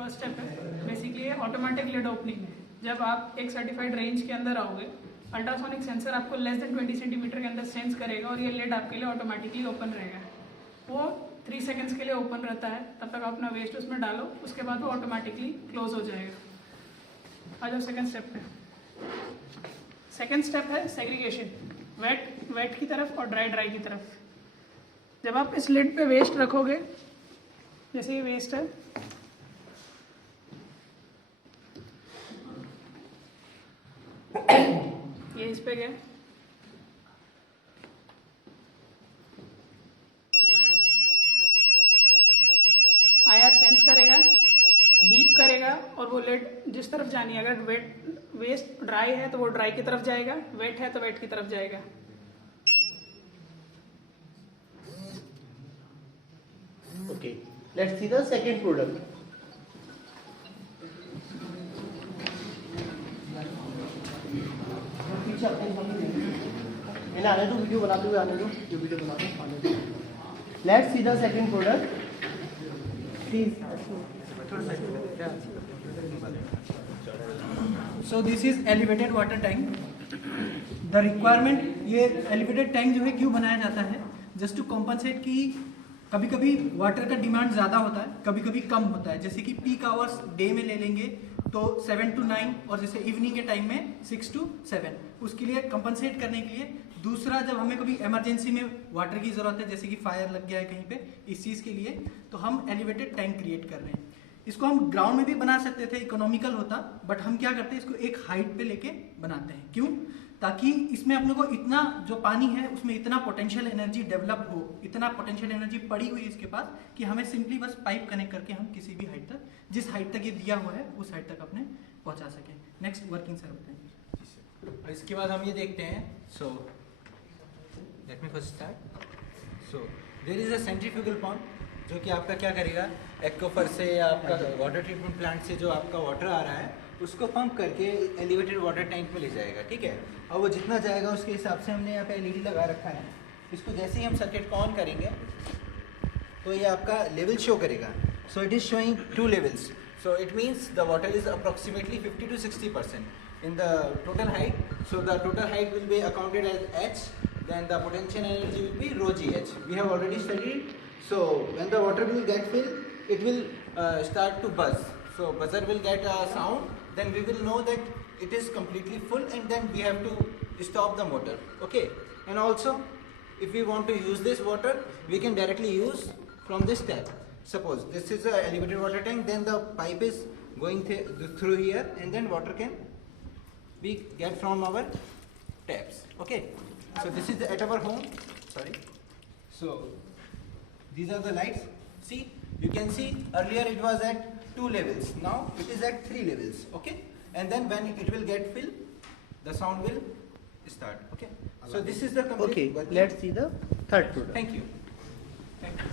First step है basically ये automatic lid opening है। जब आप एक सर्टिफाइड रेंज के अंदर आओगे, अल्ट्रासोनिक सेंसर आपको लेस देन 20 सेंटीमीटर के अंदर सेंस करेगा और ये लिड आपके लिए ऑटोमेटिकली ओपन रहेगा। वो 3 सेकेंड्स के लिए ओपन रहता है, तब तक अपना वेस्ट उसमें डालो, उसके बाद वो ऑटोमेटिकली क्लोज हो जाएगा। आ जाओ सेकेंड स्टेप पे। सेकेंड स्टेप है सेग्रीगेशन, वेट की तरफ और ड्राई की तरफ। जब आप इस लिड पे वेस्ट रखोगे, जैसे ये वेस्ट है, ये इस पे गया, आईआर सेंस करेगा, बीप करेगा और वो लिड जिस तरफ जानी है, अगर वेस्ट ड्राई है तो वो ड्राई की तरफ जाएगा, वेट है तो वेट की तरफ जाएगा। Okay, let's see the second product. पीछे अपने आने दो, वीडियो बनाते हुए आने दो, जो वीडियो बनाते हैं आने दो। Let's see the second product. Please. So this is elevated water tank. The requirement, ये elevated tank जो है क्यों बनाया जाता है? Just to compensate कि कभी कभी वाटर का डिमांड ज़्यादा होता है, कभी कभी कम होता है। जैसे कि पीक आवर्स डे में ले लेंगे तो 7 to 9 और जैसे इवनिंग के टाइम में 6 to 7, उसके लिए कंपनसेट करने के लिए। दूसरा, जब हमें कभी इमरजेंसी में वाटर की ज़रूरत है, जैसे कि फायर लग गया है कहीं पे, इस चीज़ के लिए तो हम एलिवेटेड टैंक क्रिएट कर रहे हैं। इसको हम ग्राउंड में भी बना सकते थे, इकोनॉमिकल होता, बट हम क्या करते हैं, इसको एक हाइट पे लेके बनाते हैं। क्यों? ताकि इसमें अपने को इतना जो पानी है उसमें इतना पोटेंशियल एनर्जी डेवलप हो, इतना पोटेंशियल एनर्जी पड़ी हुई है इसके पास कि हमें सिंपली बस पाइप कनेक्ट करके हम किसी भी हाइट तक, जिस हाइट तक ये दिया हुआ है उस हाइट तक अपने पहुंचा सकें। नेक्स्ट वर्किंग सर बताएं। और इसके बाद हम ये देखते हैं, so let me first start. So there is a centrifugal pump जो कि आपका क्या करेगा, एक्वाफर से या आपका वाटर ट्रीटमेंट प्लांट से जो आपका वाटर आ रहा है उसको पंप करके एलिवेटेड वाटर टैंक में ले जाएगा, ठीक है। और वो जितना जाएगा उसके हिसाब से हमने यहाँ पे एलईडी लगा रखा है। इसको जैसे ही हम सर्किट को ऑन करेंगे तो ये आपका लेवल शो करेगा। So it is showing 2 levels, so it means the water is approximately 50 to 60% in the total height. So the total height will be accounted as h, then the potential energy will be rho gh. We have already studied. So when the water will get filled, it will start to buzz. So buzzer will get a sound, then we will know that it is completely full, and then we have to stop the motor, okay. And also if we want to use this water, we can directly use from this tap. Suppose this is a elevated water tank, then the pipe is going through here, and then water can be get from our taps, okay. So this is at our home, sorry. So these are the lights. See, you can see earlier it was at 2 levels, now it is at 3 levels, okay. And then when it will get filled, the sound will start, okay. So this is the complete Okay, working. let's see the third product. Thank you. Thank you.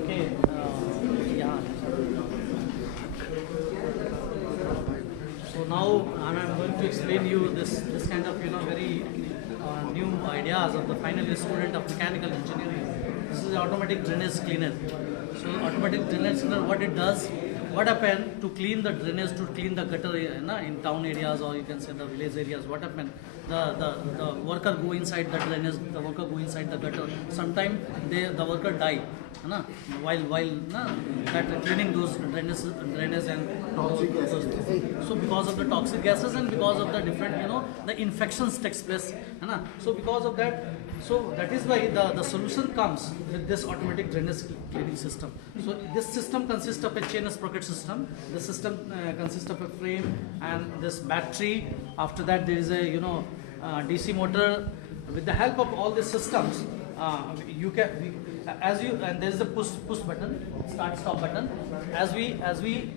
Okay, yeah. So now I'm going to explain you this kind of very new ideas of the final year student of mechanical engineering. This is the automatic drainage cleaner. So automatic drainage cleaner, what it does, what happen to clean the drainage, to clean the gutter in town areas, or you can say the village areas, what happen, the worker go inside the drainage, the worker go inside the gutter. Sometimes the worker die while that cleaning those drainage and toxic gases. So because of the toxic gases and because of the different the infections takes place, so because of that, so that is why the solution comes with this automatic drainage cleaning system. So this system consists of a chain sprocket system. The system consists of a frame and this battery. After that there is a DC motor. With the help of all these systems, and there is a push button, start stop button. As we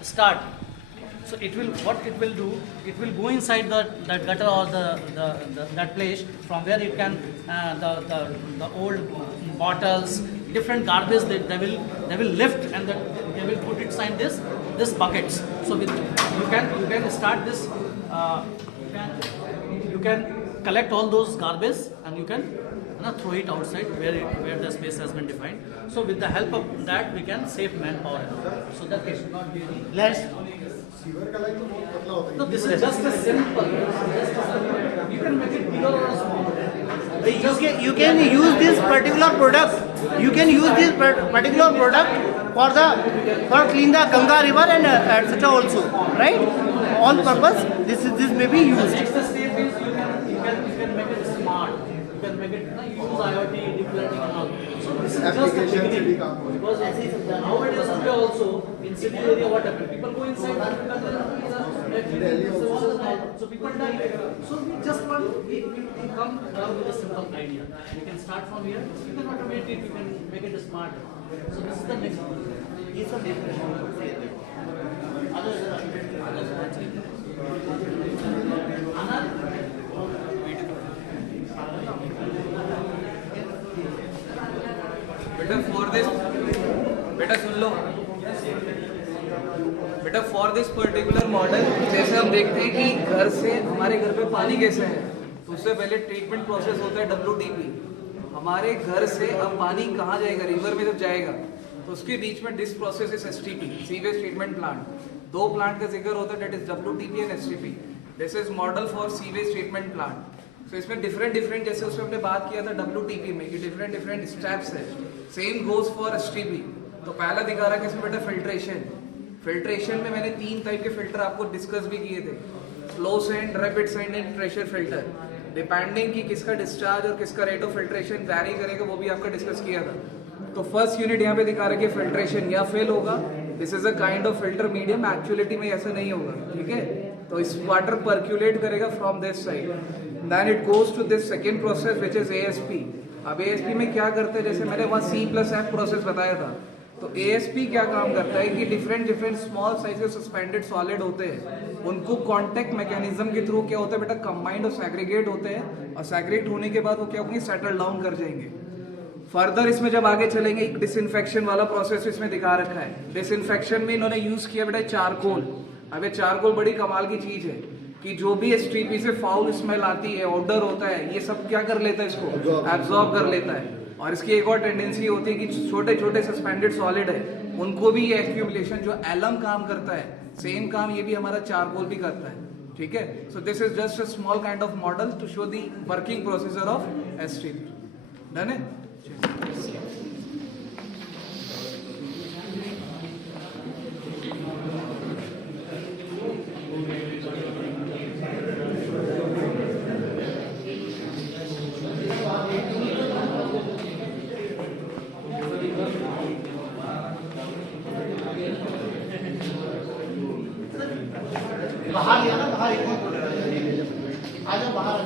start, so what it will do, it will go inside that gutter or that place from where it can the old bottles, different garbage they will lift, and they will put it inside this buckets. So you can start this. You can collect all those garbage and you can throw it outside where the space has been defined. So with the help of that, we can save manpower. So that it should not be any. Let's No, this is just a simple. You can make it bigger or smaller. you can use this particular product. You can use this particular product for clean the Ganga river and etc. also, right? On purpose, this may be used. Next step is you can make it smart. You can make it use IoT, deep learning and all. So this is just the beginning. Because nowadays today also in city area what happens? People go inside so people die. So we just want we come down with a simple idea. We can start from here. You can automate it. You can make it smart. So this is the next one. These are different. बेटा सुन लो बेटा for this particular model जैसे हम देखते हैं कि घर से हमारे घर पे पानी कैसे है तो उससे पहले ट्रीटमेंट प्रोसेस होता है WTP। हमारे घर से अब पानी कहाँ जाएगा, रिवर में जब जाएगा तो उसके बीच में this process is STP, sewage treatment plant. दो प्लांट का जिक्र होता है, that is WTP and STP। This is model for sewage treatment plant. तो इसमें डिफरेंट जैसे उसमें हमने बात किया था WTP में कि डिफरेंट स्टेप्स है, सेम गोज फॉर STP। तो पहला दिखा रहा है कि इसमें बेटा फिल्ट्रेशन में मैंने 3 टाइप के फिल्टर आपको डिस्कस भी किए थे, slow sand, rapid sand and pressure filter. Depending कि किसका डिस्चार्ज और किसका रेट ऑफ फिल्ट्रेशन वैरी करेगा वो भी आपका डिस्कस किया था। तो फर्स्ट यूनिट यहाँ पे दिखा रहा है कि फिल्ट्रेशन या फेल होगा, this is a kind of filter medium, actuality में ऐसा नहीं होगा, ठीक है। तो इस वाटर पर्क्यूलेट करेगा from this side, then it goes to this second process which is ASP। अब ASP में क्या करते हैं, जैसे मैंने वहाँ C+F प्रोसेस बताया था, तो ASP क्या काम करता है कि डिफरेंट स्मॉल साइज के सस्पेंडेड सॉलिड होते हैं, उनको कांटेक्ट मैकेनिज्म के थ्रू क्या होता है बेटा, कंबाइंड और सेग्रीगेट होते हैं, और सेग्रीगेट होने के बाद वो क्या होंगे, सेटल डाउन कर जाएंगे। फर्दर इसमें जब आगे चलेंगे, एक डिसइंफेक्शन वाला प्रोसेस इसमें दिखा रखा है। डिसइंफेक्शन में इन्होंने यूज किया बेटा चारकोल। अब ये चारकोल बड़ी कमाल की चीज है कि जो भी STP से फाउल स्मेल आती है, ऑर्डर होता है, ये सब क्या कर लेता है, इसको एब्जॉर्ब कर लेता है। और इसकी एक और टेंडेंसी होती है कि छोटे छोटे सस्पेंडेड सॉलिड है, उनको भी ये एक्यूमुलेशन जो एलम काम करता है, सेम काम ये भी हमारा चारकोल भी करता है, ठीक है। So this is just a small kind of model to show the working procedure of STP। Done है। बाहर लिया ना, बाहर एक आ जाओ बाहर।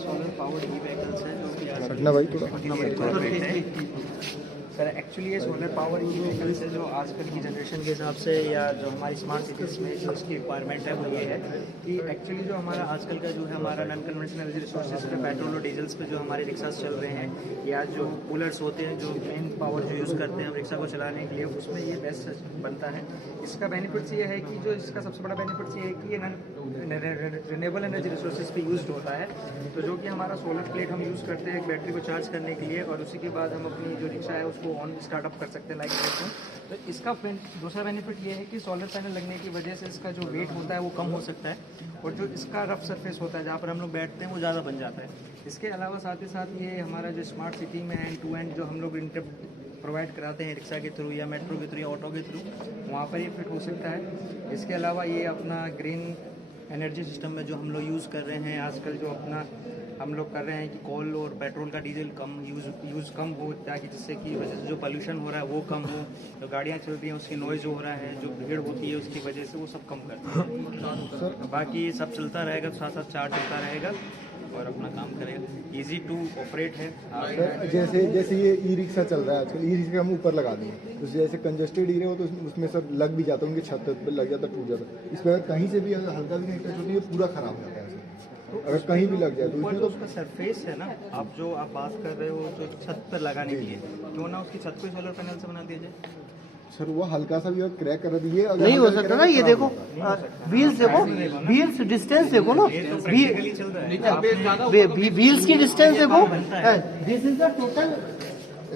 सोलर पावर्ड ई व्हीकल्स है जो कि पटना भाई थोड़ा सर एक्चुअली ये सोलर पावर ई व्हीकल्स है जो आजकल की जनरेशन के हिसाब से या जो हमारी स्मार्ट सिटीज़ में जो इसकी रिक्वायरमेंट है वो ये है कि एक्चुअली जो हमारा आजकल का जो है हमारा नॉन कन्वेंशनल एनर्जी रिसोर्सेज पे पेट्रोल और डीजल्स पे जो हमारे रिक्शास चल रहे हैं या जो कूलर्स होते हैं जो मेन पावर जो यूज़ करते हैं हम रिक्शा को चलाने के लिए, उसमें ये बेस्ट बनता है। इसका बेनिफिट्स ये है कि जो इसका सबसे बड़ा बेनिफिट्स ये है कि ये रिन्यूएबल एनर्जी रिसोर्सेज पे यूज़ होता है। तो जो कि हमारा सोलर प्लेट हम यूज़ करते हैं एक बैटरी को चार्ज करने के लिए, और उसी के बाद हम अपनी जो रिक्शा है उसको ऑन स्टार्टअप कर सकते हैं लाइक दैट। तो इसका दूसरा बेनिफिट ये है कि सोलर पैनल लगने की वजह से इसका जो वेट होता है वो कम हो सकता है, और जो इसका रफ सरफेस होता है जहाँ पर हम लोग बैठते हैं वो ज़्यादा बन जाता है। इसके अलावा साथ ही साथ ये हमारा जो स्मार्ट सिटी में हैंड टू हैंड जो हम लोग प्रोवाइड कराते हैं रिक्शा के थ्रू या मेट्रो के थ्रू या ऑटो के थ्रू, वहाँ पर ये फिट हो सकता है। इसके अलावा ये अपना ग्रीन एनर्जी सिस्टम में जो हम लोग यूज़ कर रहे हैं आजकल, जो अपना हम लोग कर रहे हैं कि कोल और पेट्रोल का डीजल कम यूज़ कम हो, ताकि जिससे कि वजह से जो पोल्यूशन हो रहा है वो कम हो, जो गाड़ियाँ चल रही हैं उसकी नॉइज़ जो हो रहा है, जो भीड़ होती है उसकी वजह से वो सब कम करते हैं। बाकी ये सब चलता रहेगा, साथ साथ चार्ज चलता रहेगा और अपना काम करेगा, ईजी टू ऑपरेट है। सर जैसे ये ई रिक्शा चल रहा है आजकल, ई रिक्शा हम ऊपर लगा देंगे तो जैसे कंजस्टेड एरिया हो तो उसमें सर लग भी जाता है, उनकी छत पर लग जाता, टूट जाता। इस पर कहीं से भी अगर हल्का भी नहीं टच होती है पूरा खराब हो जाता है। अगर कहीं भी लग जाए तो ऊपर उसमें जो तो उसका सरफेस है ना, आप जो आप बात कर रहे हो जो छत पर लगाने की है, क्यों ना उसकी छत पे सोलर पैनल से बना दिया जाए। सर वो हल्का सा भी अगर क्रैक कर दिए अगर नहीं हो हल्का सकता क्रैक ना, ये खराब देखो होता है। व्हील्स देखो, व्हील्स डिस्टेंस देखो ना, प्रैक्टिकली चल रहा है। व्हील्स की डिस्टेंस देखो, this is the total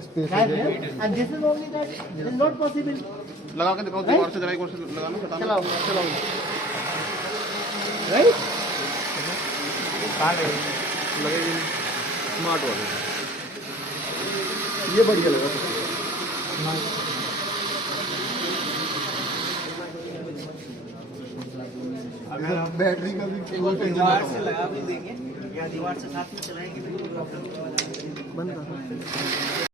space and this is only that, it is not possible. लगा के दिखाओ, दीवार से जरा एक और से लगाना, हटाना। चलाओ चलाओ, राइट। लगेगी स्मार्ट वाले। ये बढ़िया लगा सर। अगर आप बैटरी का भी कोई टेंशन दीवार नहीं से होगा। लगा भी देंगे या दीवार से साथ में चलाएंगे तो कोई प्रॉब्लम नहीं। बंद कर।